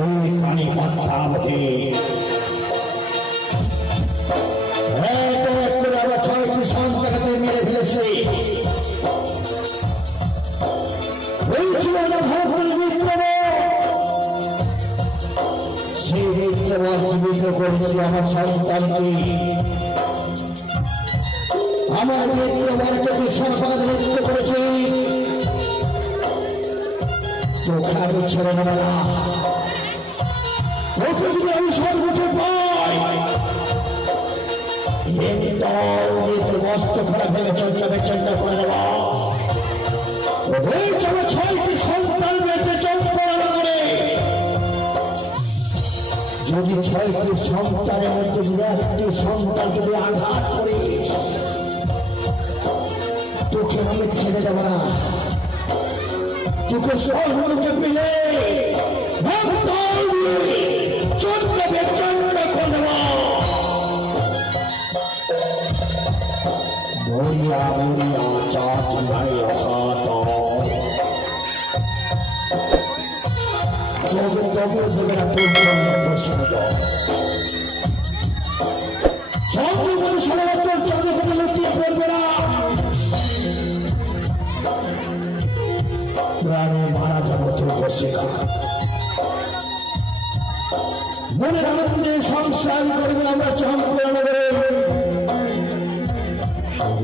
ওই কানে মাথা আমাকে আবার 6টি সন্তানকে মেরে ফেলেছে। সেই জীবিত করেছি আমার সন্তানকে, আমার মৃত্যুকে সর্বাদ মৃত্যু করেছি। চোখারে ছেড়ে নেব না, ওকে যদি আমি সর্বোচ্চ পাই মস্ত খারাপ হয়ে চিন্তা করে নেব। ওই চলো 6টি সন্তান রয়েছে চম্পলার করে, যদি 6টি সন্তানের মধ্যে 1টি সন্তানকে দিয়ে আঘাত করিস তোকে আমি ছেড়ে দেব না, তোকে সর্বোচ্চ পেলে Moria, Moria, Chati, Maya, Sata. Togo, Togo, Devera, Togo, Togo, Chati, Maya, Sata, Chati, Maya, Devera. Rani, Maharaja, Togo, Sika. Mone Ramande, Samsal, Karve, Amra, Champura, Nagare.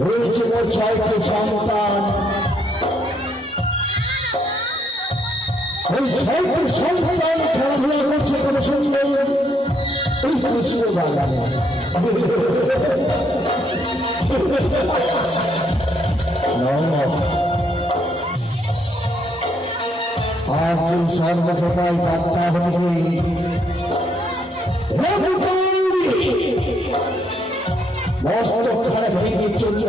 রয়েছে মোট 6টি সন্তান। ওই 6টি সন্তান খেলাধুলা করছে কোন সুন্দর ওই পুষ্প বাগানে। আজ সর্বপ্রকার বার্তা হবে মস্তখানে ভেঙে চন্দ্র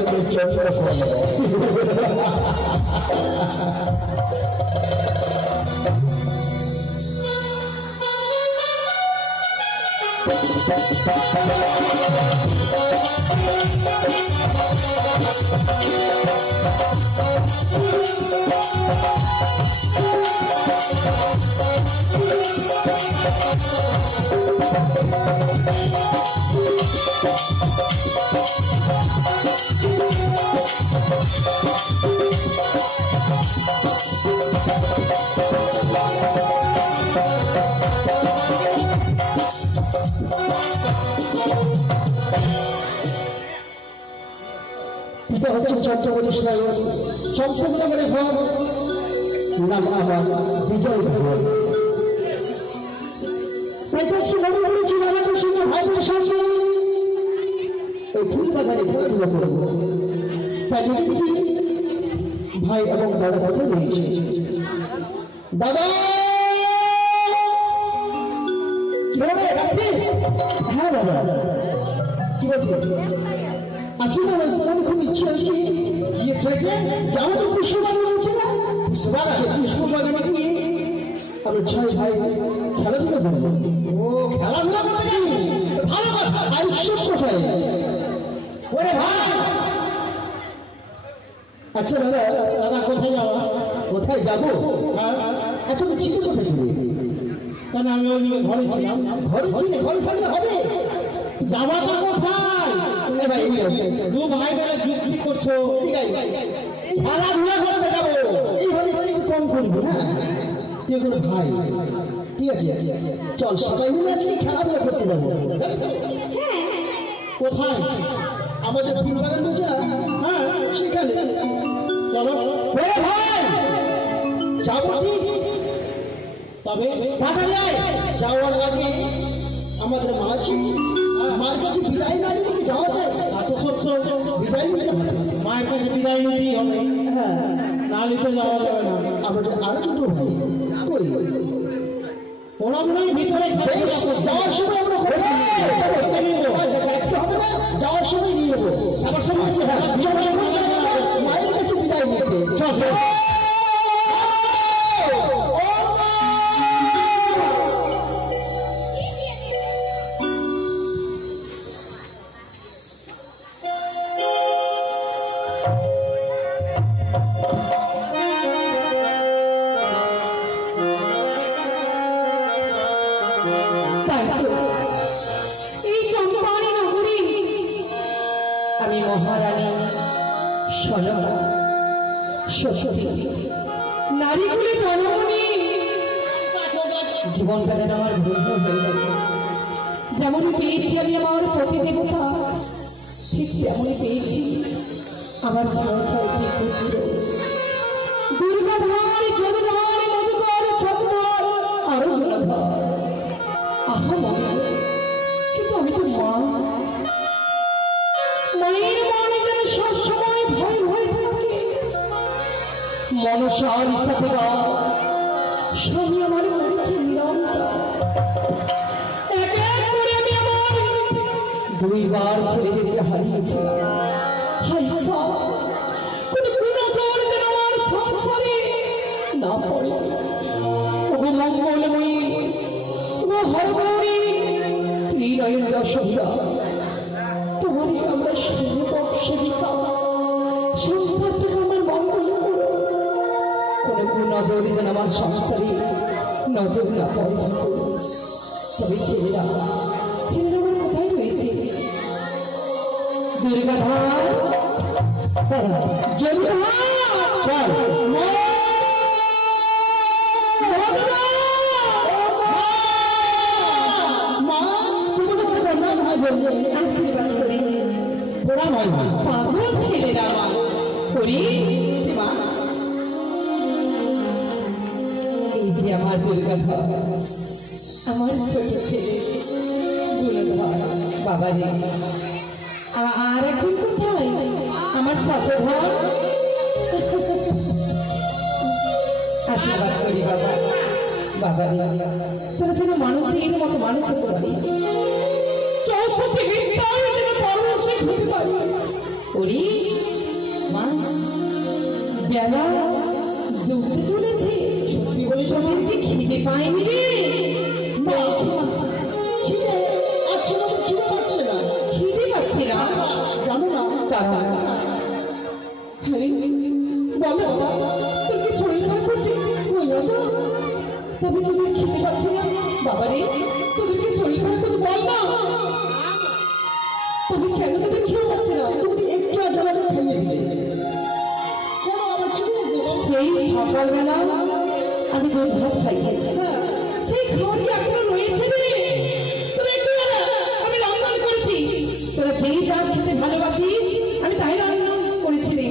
পিতা হচ্ছেন চন্দ্রমণি স্বয়ং, চন্দ্রনগরের ঘর, নাম আমার বিজয় ভবন। তাই কাছে মনে করেছি আমাদের সঙ্গে ভাইদের সঙ্গে এই ফুল বাগানে খেলাধুলা করবো। তাই দেখি ভাই এবং দাদা কথা বলেছি। দাদা হ্যাঁ দাদা কি বলছি আছি না, আমি খুব ইচ্ছে হয়েছে গিয়ে চলছে যে আমাদের পুষ্পবাগান রয়েছে না, পুষ্পবাগানে গিয়ে আমরা 6 ভাই খেলাধুলা করবো। ও খেলাধুলা করতে যাবি, ভালো কথা। আর উৎসব কোথায়? ওরে ভাই আচ্ছা দাদা, দাদা কোথায় যাওয়া? কোথায় যাবো? এখন ছিল কোথায় তুমি? কেন আমি ওই ঘরে ছিলাম। ঘরে ছিলে? ঘরে থাকলে হবে, যাওয়াটা কোথায়? দু ভাই বেলা যুক্তি করছো, খেলাধুলা করতে যাবো। এইভাবে কম করবো না, কেউ কোনো ভাই। ঠিক আছে চল সবাই মিলে আজকে খেলাধুলা করতে যাবো। কোথায়? আমাদের ফুল বাগান রয়েছে না, হ্যাঁ সেখানে চলো। ভাই যাবো ঠিক, তবে যাওয়ার আগে আমাদের মার কাছে বিদায় না দিলে যাওয়া যায়? বিদায় মায়ের কাছে বিদায় নিতেই হবে, না নিতে যাওয়া যাবে না। আমাদের আরো দুটো ভাই করি, ওরা মনে হয় ভিতরে যাওয়ার সময় আমরা যাওয়ার সময় নিয়ে নেবো। আমার সময় মায়ের কাছে বিদায় নিতে চল। সত্যি নারীগুলি জনমনি জীবনটা যেন আমার ধন্য হয়ে গেল। যেমন পেয়েছি আমি আমার পতি দেবতা, ঠিক তেমনই পেয়েছি আমার ছয়টি পুত্র। দুর্গাধর, যদুধর, মধুকর, শশধর, আরো গুণধর। আহা মনে, কিন্তু আমি তো মা, মায়ের মনে যেন সবসময় ভয় ভয় থাকে। মনসার সাথে স্বামী আমার মরেছে নিরন্তর। এক এক করে আমি আমার দুইবার ছেলেদেরকে হারিয়েছিলাম। হাই সব কোন কুনজর যেন আমার সংসারে না পড়ে। ওগো মঙ্গলময়ী, ওগো হরগৌরী, ত্রিনয়ন দশহীরা, তোমারই আমরা সেবক সেবিকা, সংসারটাকে আমার মঙ্গল করো। কোন নজরে যেন আমার সংসারে নজর না পড়ে ঠাকুর। তবে ছেলেরা আমার কোথায় রয়েছে? দুর্গাধর, যদুধর, চল মা, তুমি তো প্রণাম হয় বললে, আশীর্বাদ করে। প্রণাম হয় মা। পাগল ছেলেরা আমার করি। মা, এই যে আমার দুর্গাধর, আমার ছোট ছেলে গুণধর। বাবা রে, আর একজন কোথায়? আমার শাশুড়া। আশীর্বাদ করি বাবা। বাবা রে, তোরা যেন মানুষের মতো মানুষ হতে পারি, 64 বিদ্যায় যেন পরমাশে হতে পারি। ওরে মা, বেলা ডুবতে চলেছে। সত্যি বলিস মা? তোদেরকে খিদে পায়নি রে? মা, খিদে আসছে না, খিদে পাচ্ছে না। খিদে পাচ্ছে না? জানো না কারণ আরে বলো, তোর কি শরীর খারাপ করছে? কই না তো? তবে তোদের খিদে পাচ্ছে না? বাবা রে, তোদের কি শরীর খারাপ করছে? বল না। তবে কেন তোদের খেয়ে পাচ্ছে না? তুমি একটু আগে আমাদের খাইয়ে দিলে, কেন আবার খিদে দেবো? সেই সকালবেলা আমি দুধ ভাত খাইয়েছি, সেই খাবার কি এখনো রয়েছে রে? তোরা একটু বেলা আমি রান্না করেছি, তোরা যেই যা খেতে ভালোবাসিস আমি তাই রান্না করেছি রে।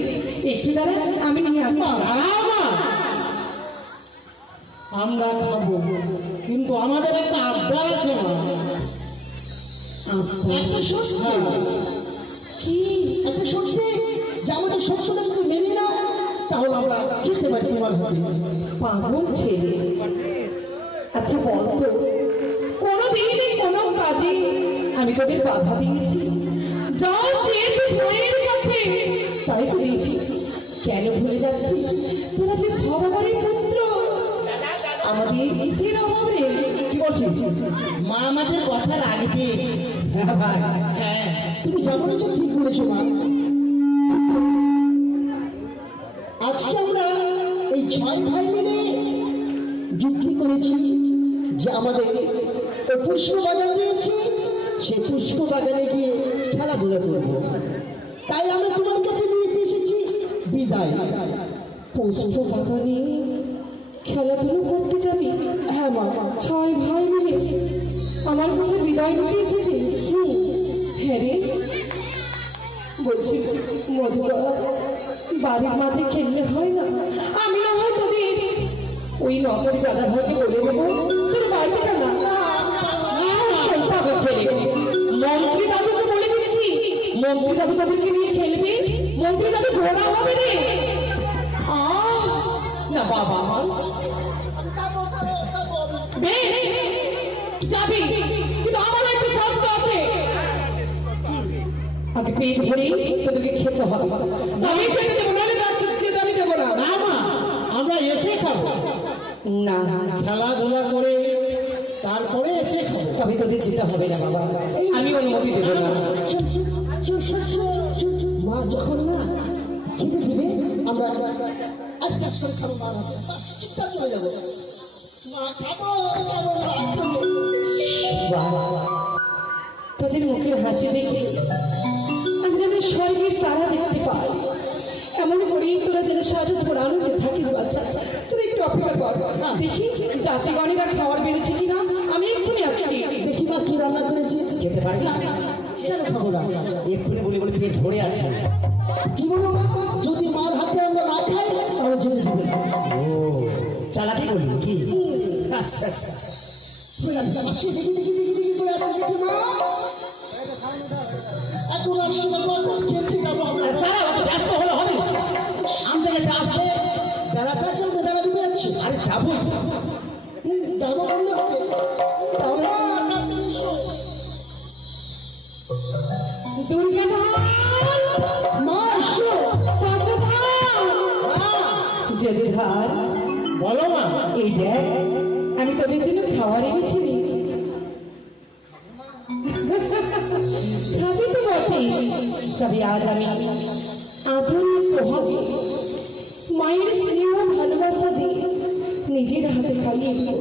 একটু বেলা আমি নিয়ে আসবো। আমরা খাবো, কিন্তু আমাদের একটা আবদার আছে মা। একটা সত্যি, কি? একটা সত্যি যে আমাদের শস্যটা যদি মেনে নাও, তাহলে আমরা খেতে পারি তোমার হাতে। পাগল ছেলে। আচ্ছা বলতো, কোনোদিন কোনো কাজে আমি তোদের বাধা দিয়েছি? যা চেয়েছিস মায়ের কাছে তাই তো দিয়েছি। কেন ভুলে যাচ্ছি তোরা যে সবারই পুত্র? আমাদের কিসের অভাব রে? কি বলছিস? মা আমাদের কথা রাখবে। হ্যাঁ ভাই, হ্যাঁ, তুমি যা বলেছো ঠিক বলেছো মা। আজকে আমরা এই 6 ভাই মিলে যুক্তি করেছি যে আমাদের ওই পুষ্প বাগান রয়েছে, সেই পুষ্প বাগানে গিয়ে খেলাধুলা করব। তাই আমরা তোমার কাছে নিয়ে এসেছি বিদায়। পুষ্প বাগানে খেলাধুলো করতে যাবি? হ্যাঁ মা। 6 ভাই মিলে আমার কাছে বিদায় নিতে এসেছিস? হ্যাঁ রে, বলছি মধুরা, বাড়ির মাঝে খেললে হয় না? আমি না হয় তোদের ওই নকল দাদা ভাইকে বলে দেবো তোর বাড়িতে খেলা। পাগল ছেলে, মন্ত্রী দাদুকে বলে দিচ্ছি, মন্ত্রী দাদু তাদেরকে নিয়ে খেলবে। মন্ত্রী দাদু ঘোড়া হবে রে। না বাবা আমার, বেশ যাবি, কিন্তু আমার একটা শর্ত আছে। আগে পেট ভরে তোদেরকে খেতে হবে, আমি যেতে দেবো, নাহলে যেতে আমি দেবো না। না মা, আমরা এসে খাবো, না খেলাধুলা করে তারপরে এসে খাবো। তবে তোদের যেতে হবে না বাবা, আমি অনুমতি দেবো না। মা যখন না খেতে দিবে, আমরা আজকে খাবো। মা চিন্তা চলে যাবো। মা খাবো, বাহ, তোদের মুখের হাসি দেখে আমি যেন স্বর্গের তারা দেখতে পাই। এমন করেই তোরা যেন সাজা দাসীগণেরা খাবার বেড়েছে কিনা আমি এক্ষুনি আসছি। দেখি মা কি রান্না করেছি। খেতে পারবি? কেন খাবো না? এক্ষুনি বলে বলে পেট ভরে আছে। কি বলো মা? যদি মার হাতে আমরা না খাই তাহলে যেতে দিবে না। ও চালাকি করলি কি? আচ্ছা আচ্ছা। চলে আসবে, আসো, দেখি, দেখি, দেখি, দেখি, চলে আসো, দেখি মা। এখন আসছে না, মা, এখন খেতে যাবো আমরা। তারা অত ব্যস্ত হলে হবে? আমাদের কাছে আসবে। বেড়াটা চলবে, বেড়া ডুবে যাচ্ছে। আরে যাবোই। যাবো বললে হবে। তাহলে মা, কাছে এসো। মা, এসো। জেদিধার বলো মা। এই দেখ আমি তোদের জন্য খাবার এনেছি রে। খাবি তো বটে, তবে আজ আমি আদর সোহাগে মায়ের স্নেহ ভালোবাসা দিয়ে নিজের হাতে খাইয়ে দেব।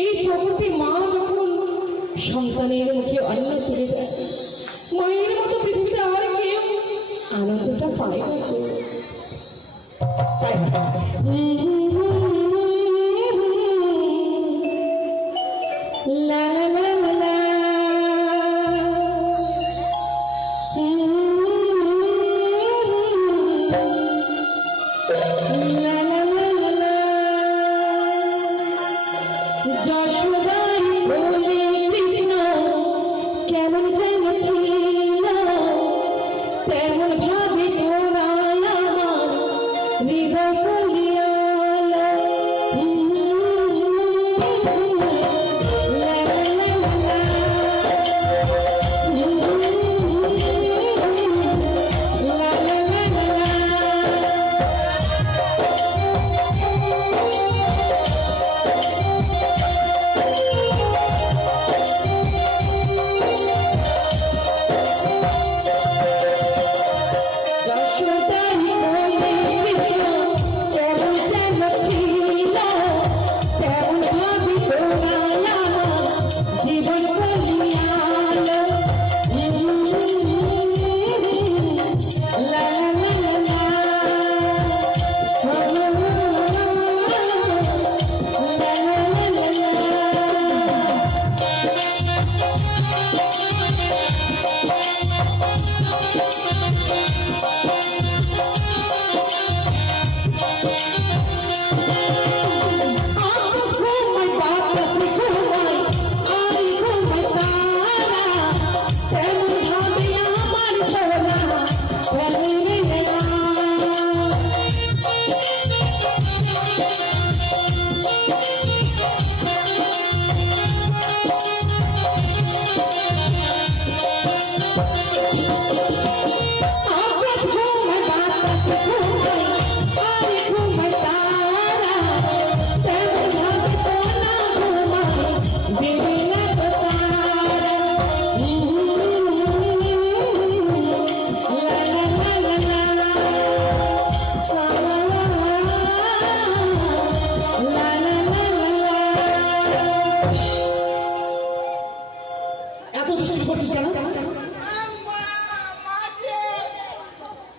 এই জগতে মা যখন সন্তানের মুখে অন্ন তুলে দেয়, মায়ের মতো পৃথিবীতে আর কেউ আনন্দটা পায় না। তাই La la la la la. La la la la la. যশোদার কোলে কৃষ্ণ কেমন যেন ছিল, তেমন ভাবে তোরা আমার হৃদয় কলিয়ালো।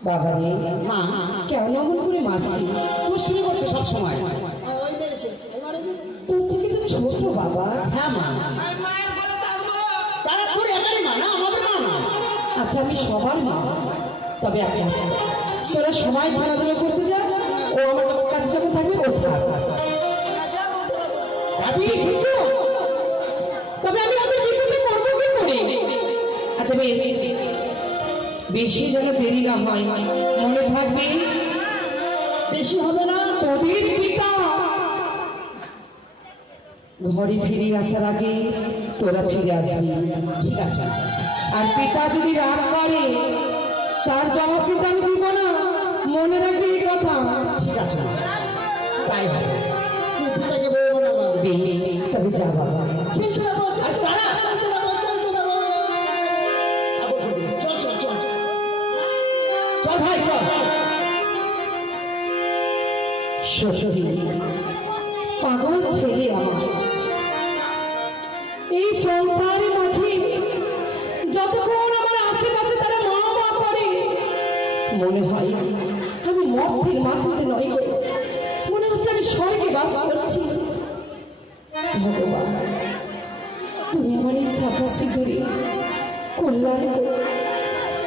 বাবারে মা কেন এমন করে মারছিস? দুষ্টুমি করছে সব সময়। ওই মেরেছে, ও মারেনি। তোর থেকে তো ছোট বাবা। হ্যাঁ মা, তারা তোর একারই মা না, আমাদের মা না। আচ্ছা আমি সবার মা, তবে একটা আছে, তোরা সবাই খেলাধুলা করতে যা, ও আমার যখন কাছে যখন থাকবে ও থাক। যাবি? বুঝছো? তবে আমি ওদের বিচারটা করবো কি করে? আচ্ছা বেশ, বেশি যেন দেরি না হয়, মনে থাকবে বেশি হবে না। তোদের পিতা ঘরে ফিরে আসার আগে তোরা ফিরে আসবি, ঠিক আছে। আর পিতা যদি রাগ করে তার জবাব কিন্তু আমি দিব না, মনে রাখবি এই কথা। ঠিক আছে মা, তাই হবে। তুই পিতাকে বলবো না মা। বেশ, তবে যা বাবা। কিন্তু বাবা, আর তারা কিন্তু বাবা, কিন্তু বাবা। চল, চল, চল। চল ভাই চল। সত্যি পাগল ছেলে আমার, এই সংসারের মাঝে যতক্ষণ আমার আশেপাশে তারা মা মা করে মনে হয় আমি মর্তের মাটিতে নয় গো, মনে হচ্ছে আমি স্বর্গে বাস করছি। ভগবান, তুমি আমার এই সাফা সিঁদুরে কল্যাণ করো,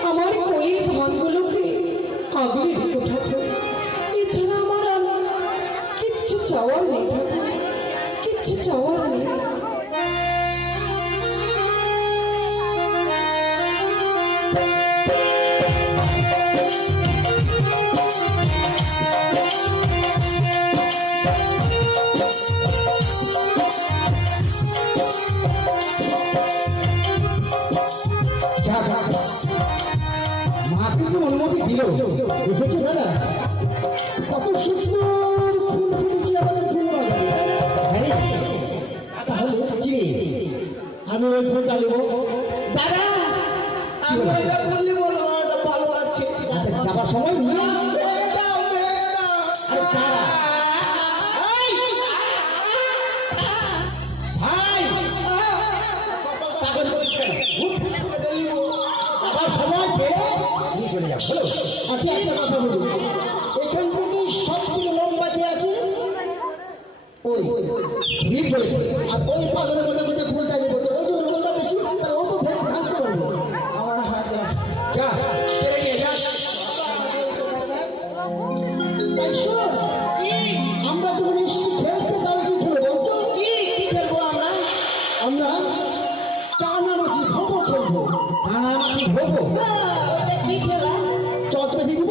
আমার কোলের ধনগুলোকে আগলে রেখো ঠাকুর। এছাড়া আমার আর কিচ্ছু চাওয়ার নেই ঠাকুর, কিচ্ছু চাওয়ার নেই। যা যা মা কিন্তু অনুমতি দিল। দেখেছো দাদা, কত সুন্দর ফুল ফুটেছে আমাদের ফুল বাগানে, তাই না? আরে তাহলে কি রে? আমি ওই ফুলটা নেবো। দাদা, আমি এটা বললি বলো, এটা ভালো লাগছে। আচ্ছা যাবার সময় নিয়ে আরে দাঁড়া। ভাই পাগল করিস কেন? উঠ, যাবার সময় বেরো নিয়ে চলে যাও হলো। আচ্ছা একটা কথা বলি, এখান থেকে সব থেকে লম্বা যে আছে ওই ঠিক বলেছে। আর ওই পাগলের মধ্যে মধ্যে ফুলটা নেবো, তো ওই যে লম্বা বেশি, তাহলে ও তো ভাঙতে পারবো। যা ছেড়ে নিয়ে যা। তাই শোন, আমরা যখন এসেছি খেলতে, তাহলে কি খেলবো বলতো? কি খেলবো আমরা? আমরা কানামাছি খবর খেলবো। কানামাছি হবো। ওটা কি খেলা? চট বেঁধে দিব,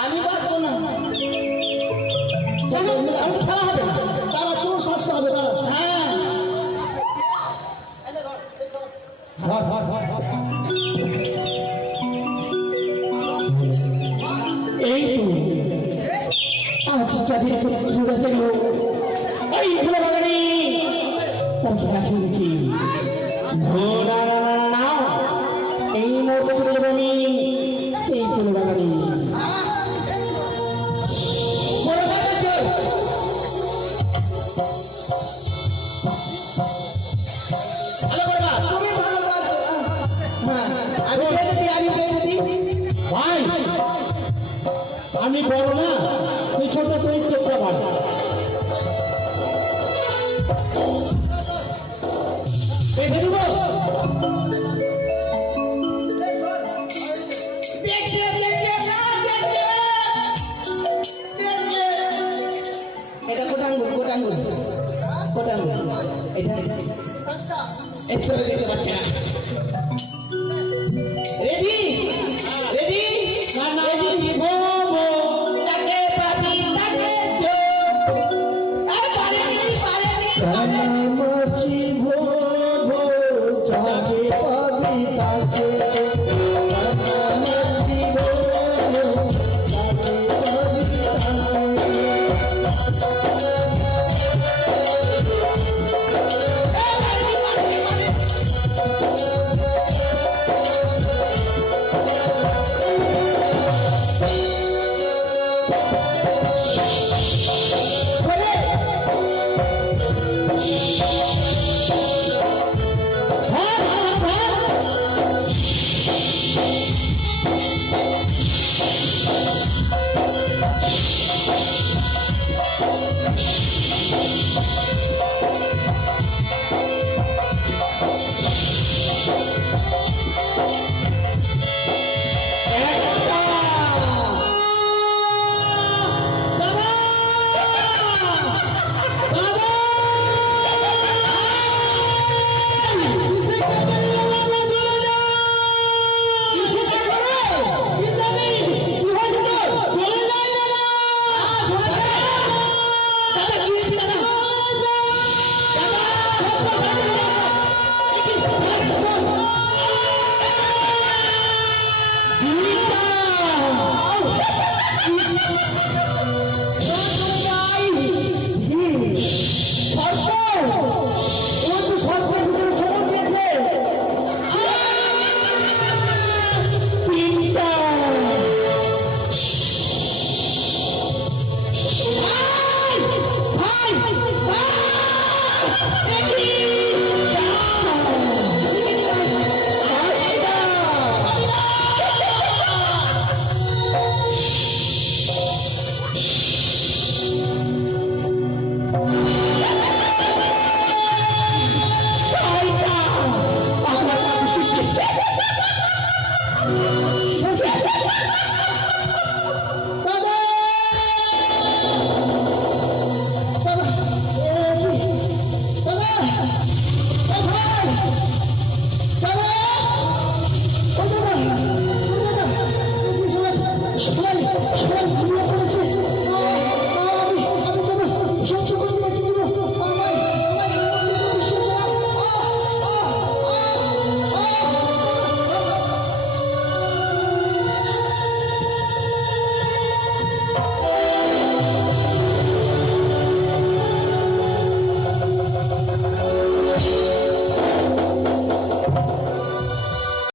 আমি বাঁচবো না। কেন? আমি তো খেলা হবে না, তারা চোর শাস্তি হবে তারা। হ্যাঁ, ধর ধর ধর ধর। এই তো আজ চাঁদের ফুলে যেন এই ফুলে বাগানে তার খেলা খেলেছি। এই মুহূর্তে চলে যাবো আমি সেই ফুলে বাগানে। ভালো করবা। তুমি ভালো পারছো। হ্যাঁ, আমি বেঁধে দিই, আমি বেঁধে দিই। ভাই আমি বড় না, তুই ছোট, তুই কেটে পার। বেঁধে দিব। দেখছে, দেখছে, দেখছে, দেখছে। এটা কোটাঙ্গুর, কোটাঙ্গুর, কোটাঙ্গুর। এটা একটু দেখতে পাচ্ছে না। রেডি, রেডি, কানামাছি ভোবো, তাকে পাবি, তাকে চোখ। আর পারেনি, পারেনি, কানামাছি ভোবো, যাকে পাবি তাকে চোখ। কানামাছি ভোবো, যাকে পাবি তাকে চোখ। শোনালি